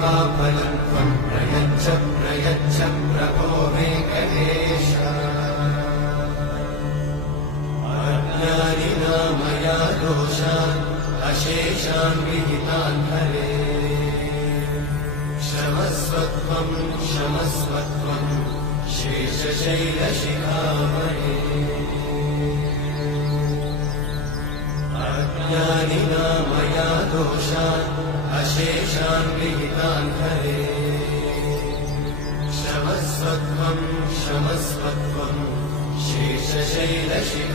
सेवाफलं त्वं प्रयच्छ प्रयच्छ प्रभो वेङ्कटेश अज्ञानिना मया दोषान् अशेषान् विहितान् हरे क्षमस्वत्वं क्षमस्वत्वं शेषशैलशिखामणे अज्ञानिना मया दोषान् अशेषान् विहितान् हरे क्षमस्वत्वं क्षमस्वत्वं शेषशैलशिखामणे